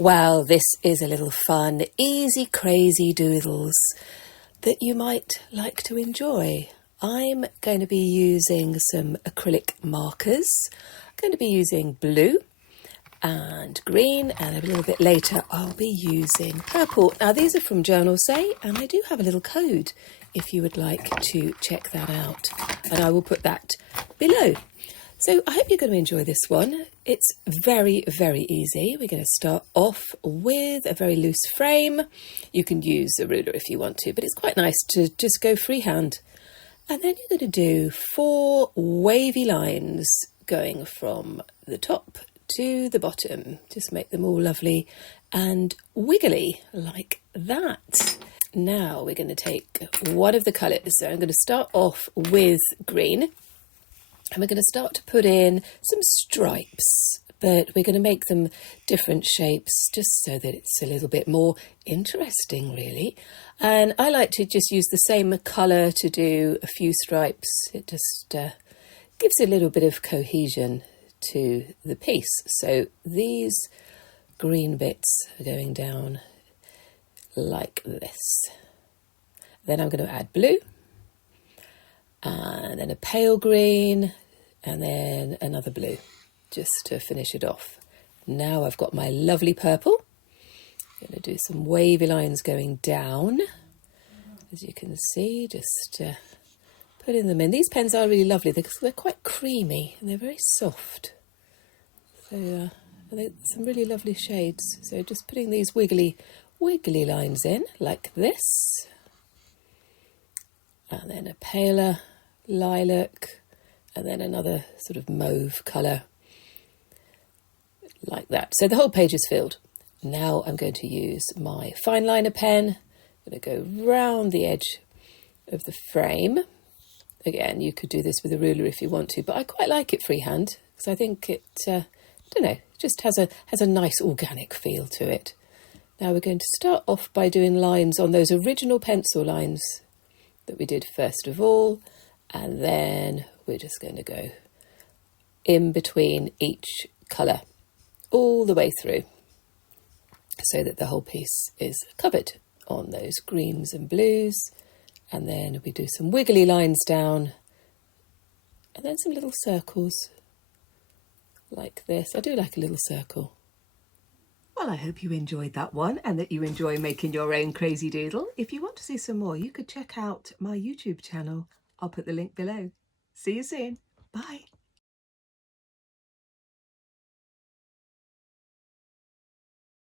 Well, this is a little fun, easy, crazy doodles that you might like to enjoy. I'm going to be using some acrylic markers. I'm going to be using blue and green, and a little bit later I'll be using purple. Now these are from Journal Say, and I do have a little code if you would like to check that out, and I will put that below. So I hope you're going to enjoy this one. It's very, very easy. We're going to start off with a very loose frame. You can use a ruler if you want to, but it's quite nice to just go freehand. And then you're going to do 4 wavy lines going from the top to the bottom. Just make them all lovely and wiggly like that. Now we're going to take one of the colours. So I'm going to start off with green. And we're going to start to put in some stripes, but we're going to make them different shapes just so that it's a little bit more interesting, really. And I like to just use the same colour to do a few stripes. It just gives a little bit of cohesion to the piece. So these green bits are going down like this. Then I'm going to add blue, and then a pale green, and then another blue, just to finish it off. Now I've got my lovely purple. I'm going to do some wavy lines going down, as you can see, just putting them in. These pens are really lovely because they're quite creamy and they're very soft. So they're some really lovely shades. So just putting these wiggly lines in like this. And then a paler lilac, and then another sort of mauve colour, like that. So the whole page is filled. Now I'm going to use my fine liner pen. I'm going to go round the edge of the frame. Again, you could do this with a ruler if you want to, but I quite like it freehand because I think it, I don't know, just has a nice organic feel to it. Now we're going to start off by doing lines on those original pencil lines that we did first of all, and then we're just going to go in between each colour all the way through so that the whole piece is covered on those greens and blues. And then we do some wiggly lines down and then some little circles like this. I do like a little circle. Well, I hope you enjoyed that one and that you enjoy making your own crazy doodle. If you want to see some more, you could check out my YouTube channel. I'll put the link below. See you soon. Bye.